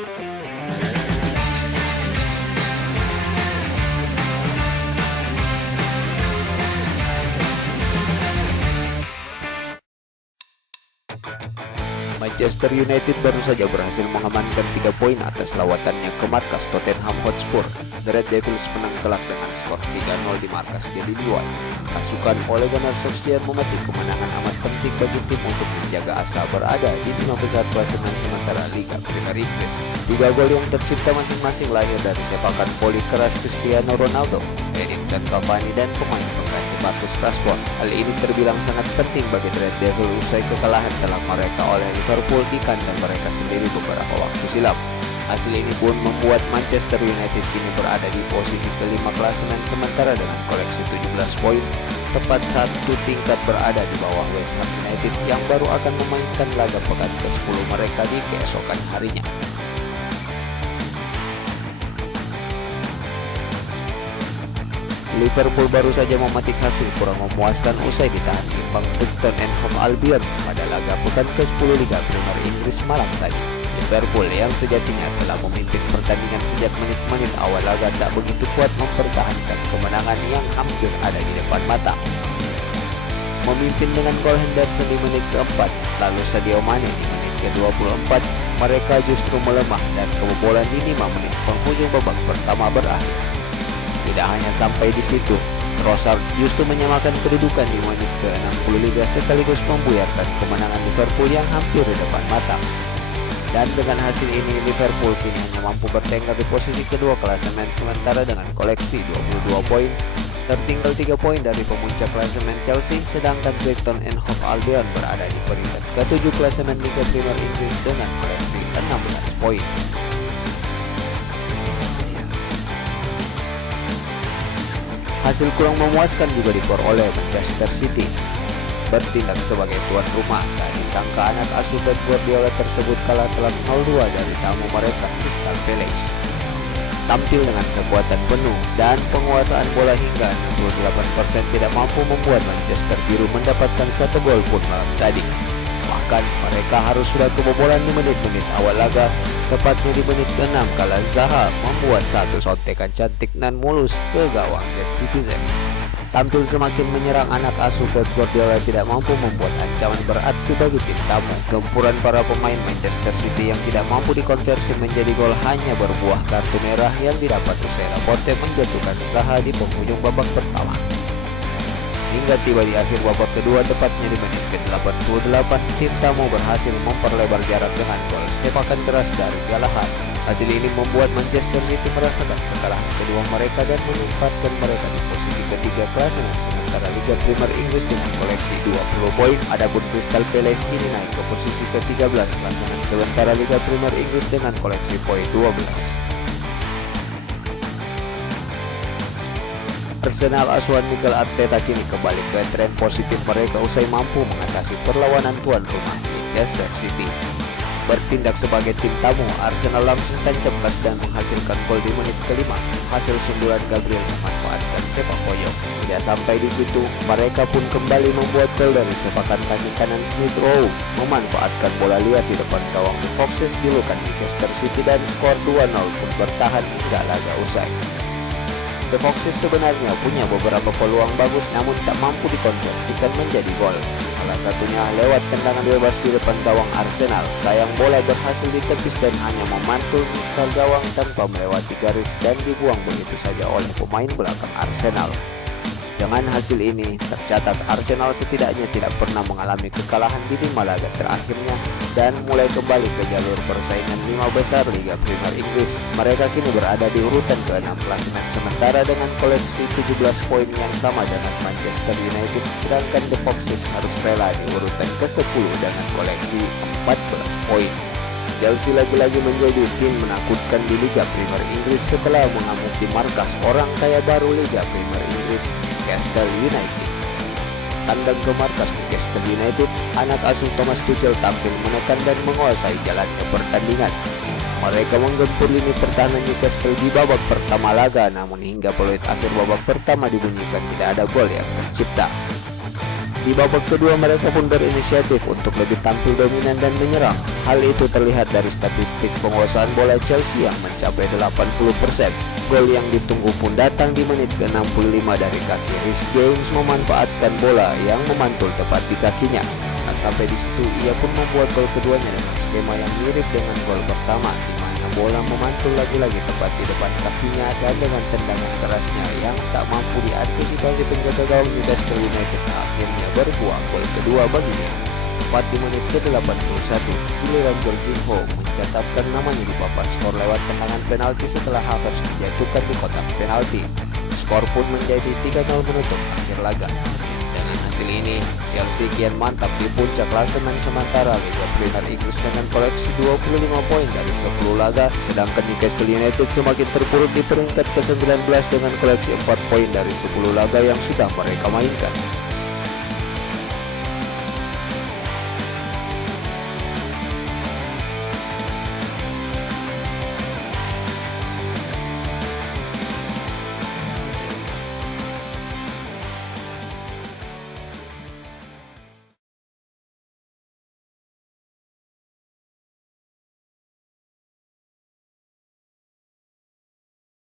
Manchester United baru saja berhasil mengamankan 3 poin atas lawatannya ke markas Tottenham Hotspur. The Red Devils menang telak dengan skor 3-0 di markas Jedi White. Pasukan Ole Gunnar Solskjaer memetik kemenangan amat penting bagi tim untuk menjaga asa berada di 5 besar klasemen sementara Liga Premier Inggris. 3 gol yang tercipta masing-masing lahir dari sepakan voli keras Cristiano Ronaldo, Edinson Cavani dan pemain pengganti Marcus Rashford. Hal ini terbilang sangat penting bagi The Red Devils usai kekalahan telak mereka oleh Liverpool di kandang mereka sendiri beberapa waktu silam. Hasil ini pun membuat Manchester United kini berada di posisi kelima klasemen sementara dengan koleksi 17 poin, tepat 1 tingkat berada di bawah West Ham United yang baru akan memainkan laga pekan ke-10 mereka di keesokan harinya. Liverpool baru saja memetik hasil kurang memuaskan usai ditahan imbang Brighton and Hove Albion pada laga pekan ke-10 Liga Premier Inggris malam tadi. Liverpool yang sejatinya telah memimpin pertandingan sejak menit-menit awal laga tak begitu kuat mempertahankan kemenangan yang hampir ada di depan mata. Memimpin dengan gol Henderson di menit ke-4, lalu Sadio Mane di menit ke-24, mereka justru melemah dan kebobolan di 5 menit penghujung babak pertama berakhir. Tidak hanya sampai di situ, Trossard justru menyamakan kedudukan di menit ke-63 sekaligus membuyarkan kemenangan Liverpool yang hampir di depan mata. Dan dengan hasil ini Liverpool kini hanya mampu bertengger di posisi kedua klasemen sementara dengan koleksi 22 poin, tertinggal 3 poin dari pemuncak klasemen Chelsea, sedangkan Brighton and Hove Albion berada di peringkat ke-7 klasemen Liga Premier Inggris dengan koleksi 16 poin. Hasil kurang memuaskan juga diperoleh Manchester City. Bertindak sebagai tuan rumah, dan disangka anak asuh Pep Guardiola tersebut kalah telak 0-2 dari tamu mereka Crystal Palace. Tampil dengan kekuatan penuh dan penguasaan bola hingga 68% tidak mampu membuat Manchester Biru mendapatkan 1 gol pun malam tadi. Bahkan mereka harus sudah kebobolan di menit-menit awal laga, tepatnya di menit ke-6 kala Zaha membuat satu sontekan cantik nan mulus ke gawang The Citizens. Tampil semakin menyerang, anak asuh Pep Guardiola tidak mampu membuat ancaman berarti bagi tim tamu. Gempuran para pemain Manchester City yang tidak mampu dikonversi menjadi gol hanya berbuah kartu merah yang didapat usai Laporte menjatuhkan Zaha di penghujung babak pertama. Hingga tiba di akhir babak kedua, tepatnya di menit ke-88, tim tamu berhasil memperlebar jarak dengan gol sepakan keras dari Gallagher. Hasil ini membuat Manchester City merasakan kekalahan kedua mereka dan menempatkan mereka di posisi ketiga klasemen sementara Liga Premier Inggris dengan koleksi 20 poin. Adapun Crystal Palace ini naik ke posisi ke-13 klasemen sementara Liga Premier Inggris dengan koleksi poin 12. Arsenal asuhan Mikel Arteta kini kembali ke tren positif mereka usai mampu mengatasi perlawanan tuan rumah Manchester City. Bertindak sebagai tim tamu, Arsenal langsung tancap gas dan menghasilkan gol di menit ke-5. Hasil sundulan Gabriel memanfaatkan sepak pojok. Tidak sampai di situ, mereka pun kembali membuat gol dari sepakan kaki kanan Smith Rowe, memanfaatkan bola liar di depan gawang The Foxes julukan Manchester City, dan skor 2-0 pun bertahan hingga laga usai. The Foxes sebenarnya punya beberapa peluang bagus namun tak mampu dikonversikan menjadi gol. Salah satunya lewat tendangan bebas di depan gawang Arsenal. Sayang bola berhasil ditepis dan hanya memantul di sekitar gawang tanpa melewati garis dan dibuang begitu saja oleh pemain belakang Arsenal. Dengan hasil ini, tercatat Arsenal setidaknya tidak pernah mengalami kekalahan di 5 laga terakhirnya dan mulai kembali ke jalur persaingan 5 besar Liga Premier Inggris. Mereka kini berada di urutan ke-6 klasemen sementara dengan koleksi 17 poin yang sama dengan Manchester United, sedangkan The Foxes harus rela di urutan ke-10 dengan koleksi 14 poin. Chelsea lagi-lagi menjadi tim menakutkan di Liga Premier Inggris setelah mengamuk di markas orang kaya baru Liga Premier Inggris, Newcastle United. Tandang ke markas Newcastle United, anak asuh Thomas Tuchel tampil menekan dan menguasai jalannya pertandingan. Mereka menggempur lini pertahanan Newcastle di babak pertama laga, namun hingga peluit akhir babak pertama dibunyikan tidak ada gol yang tercipta. Di babak kedua mereka pun berinisiatif untuk lebih tampil dominan dan menyerang. Hal itu terlihat dari statistik penguasaan bola Chelsea yang mencapai 80%. Gol yang ditunggu pun datang di menit ke-65 dari kaki Reece James memanfaatkan bola yang memantul tepat di kakinya. Nah, sampai di situ ia pun membuat gol keduanya dengan skema yang mirip dengan gol pertama, di mana bola memantul lagi-lagi tepat di depan kakinya dan dengan tendangan kerasnya yang tak mampu diantisipasi penjaga gawang Newcastle United akhirnya berbuah gol kedua baginya. Tepat di menit ke-81, giliran Jorginho mencatatkan namanya di papan skor lewat tendangan penalti setelah Havertz dijatuhkan di kotak penalti. Skor pun menjadi 3-0 menutup akhir laga. Dengan hasil ini, Chelsea kian mantap di puncak klasemen sementara Liga Premier Inggris dengan koleksi 25 poin dari 10 laga, sedangkan Newcastle United semakin terpuruk di peringkat ke-19 dengan koleksi 4 poin dari 10 laga yang sudah mereka mainkan.